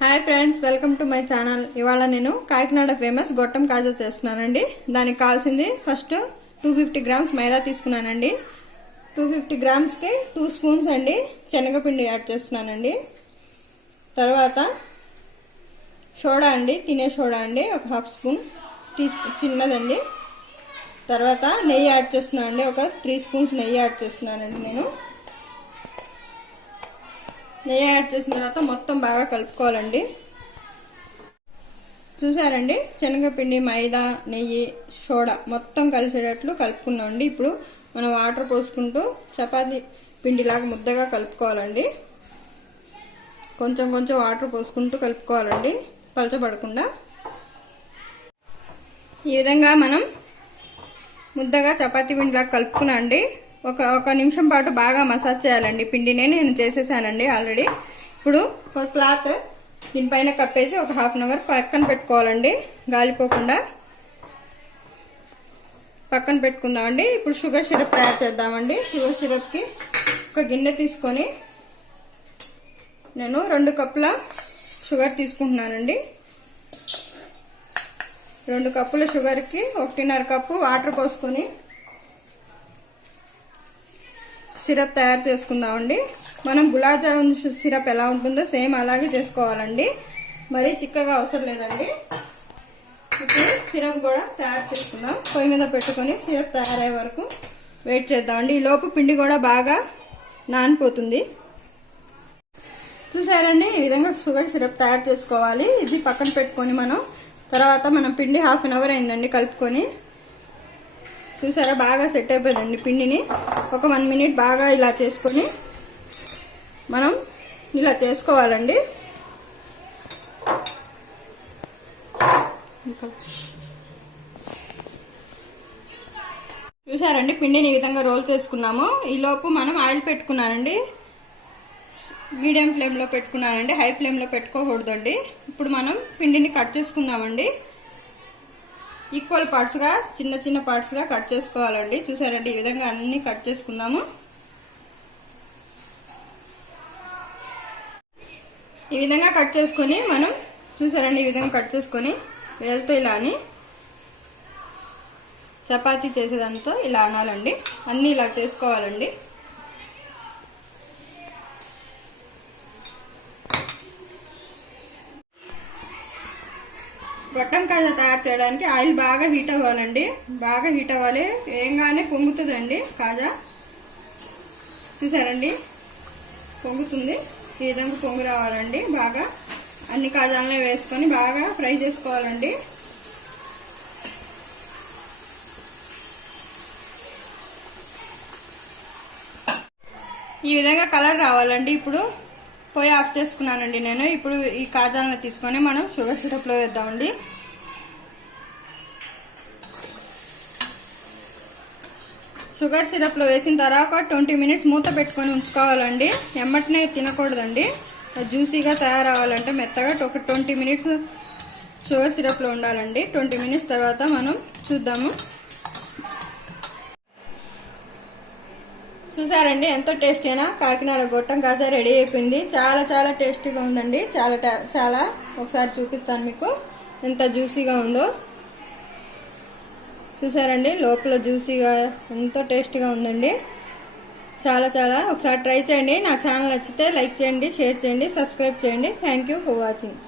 Hi friends, welcome to my channel. ఇవాళ నేను Kakinada famous గొట్టం కాజా చేస్తున్నానండి. దానికి కావాల్సింది ఫస్ట్ 250 గ్రామ్స్ మైదా తీసుకున్నానండి. 250 గ్రామ్స్కి 2 స్పూన్స్ అండి శనగపిండి యాడ్ చేస్తున్నానండి. తర్వాత సోడా అండి, తినే సోడా అండి, ఒక హాఫ్ స్పూన్ చిన్నదండి. తర్వాత నెయ్యి యాడ్ చేస్తున్నానండి, ఒక 3 స్పూన్స్ నెయ్యి యాడ్ చేస్తున్నానండి. నెయ్యి యాడ్ చేసిన తర్వాత మొత్తం బాగా కలుపుకోవాలండి. చూసారండి, శనగపిండి, మైదా, నెయ్యి, సోడా మొత్తం కలిసేటట్లు కలుపుకున్నామండి. ఇప్పుడు మనం వాటర్ పోసుకుంటూ చపాతీ పిండిలాగా ముద్దగా కలుపుకోవాలండి. కొంచెం కొంచెం వాటర్ పోసుకుంటూ కలుపుకోవాలండి, పలచబడకుండా. ఈ విధంగా మనం ముద్దగా చపాతీ పిండిలాగా కలుపుకున్నాండి. ఒక నిమిషం పాటు బాగా మసాజ్ చేయాలండి. పిండిని నేను చేసేసానండి ఆల్రెడీ. ఇప్పుడు ఒక క్లాత్ దీనిపైన కప్పేసి ఒక హాఫ్ అన్ అవర్ పక్కన పెట్టుకోవాలండి, గాలిపోకుండా పక్కన పెట్టుకుందామండి. ఇప్పుడు షుగర్ సిరప్ తయారు చేద్దామండి. షుగర్ సిరప్కి ఒక గిన్నె తీసుకొని నేను 2 కప్పుల షుగర్ తీసుకుంటున్నానండి. 2 కప్పుల షుగర్కి 1.5 కప్పు వాటర్ పోసుకొని సిరప్ తయారు చేసుకుందామండి. మనం గులాబ్ జామున్ సిరప్ ఎలా ఉంటుందో సేమ్ అలాగే చేసుకోవాలండి, మరీ చిక్కగా అవసరం లేదండి. ఇప్పుడు సిరప్ కూడా తయారు చేసుకుందాం. పొయ్యి మీద పెట్టుకొని సిరప్ తయారయ్యే వరకు వెయిట్ చేద్దామండి. ఈ లోపు పిండి కూడా బాగా నానిపోతుంది. చూసారండి, ఈ విధంగా షుగర్ సిరప్ తయారు చేసుకోవాలి. ఇది పక్కన పెట్టుకొని తర్వాత మనం పిండి హాఫ్ అన్ అవర్ అయిందండి కలుపుకొని. చూసారా, బాగా సెట్ అయిపోయిందండి పిండిని. ఒక 1 మినిట్ బాగా ఇలా చేసుకొని మనం ఇలా చేసుకోవాలండి. చూసారండి, పిండిని ఈ విధంగా రోల్ చేసుకున్నాము. ఈలోపు మనం ఆయిల్ పెట్టుకున్నానండి. మీడియం ఫ్లేమ్లో పెట్టుకున్నానండి, హై ఫ్లేమ్లో పెట్టుకోకూడదండి. ఇప్పుడు మనం పిండిని కట్ చేసుకుందామండి. ఈక్వల్ పార్ట్స్గా, చిన్న చిన్న పార్ట్స్గా కట్ చేసుకోవాలండి. చూసారండి, ఈ విధంగా అన్ని కట్ చేసుకుందాము. ఈ విధంగా కట్ చేసుకొని మనం చూసారండి, ఈ విధంగా కట్ చేసుకొని వేలుతో ఇలా అని చపాతీ చేసేదాంతో ఇలా అనాలండి. అన్నీ ఇలా చేసుకోవాలండి. గొట్టం కాజా తయారు చేయడానికి ఆయిల్ బాగా హీట్ అవ్వాలండి. బాగా హీట్ అవ్వాలి, వేయంగానే పొంగుతుందండి కాజా. చూసారండి, పొంగుతుంది. ఈ విధంగా పొంగు రావాలండి. బాగా అన్ని కాజాలని వేసుకొని బాగా ఫ్రై చేసుకోవాలండి. ఈ విధంగా కలర్ రావాలండి. ఇప్పుడు పొయ్యి ఆఫ్ చేసుకున్నానండి నేను. ఇప్పుడు ఈ కాజాలను తీసుకొని మనం షుగర్ సిరప్లో వేద్దామండి. షుగర్ సిరప్లో వేసిన తర్వాత 20 మినిట్స్ మూత పెట్టుకొని ఉంచుకోవాలండి. ఎమ్మటనే తినకూడదండి, జ్యూసీగా తయారవ్వాలంటే మెత్తగా ఒక 20 మినిట్స్ షుగర్ సిరప్లో ఉండాలండి. 20 మినిట్స్ తర్వాత మనం చూద్దాము. చూసారండి, ఎంతో టేస్టీ అయినా కాకినాడ గొట్టం కాజా రెడీ అయిపోయింది. చాలా చాలా టేస్టీగా ఉందండి. చాలా ఒకసారి చూపిస్తాను మీకు ఎంత జ్యూసీగా ఉందో. చూసారండి, లోపల జ్యూసీగా ఎంతో టేస్టీగా ఉందండి. చాలా ఒకసారి ట్రై చేయండి. నా ఛానల్ నచ్చితే లైక్ చేయండి, షేర్ చేయండి, సబ్స్క్రైబ్ చేయండి. Thank you for watching.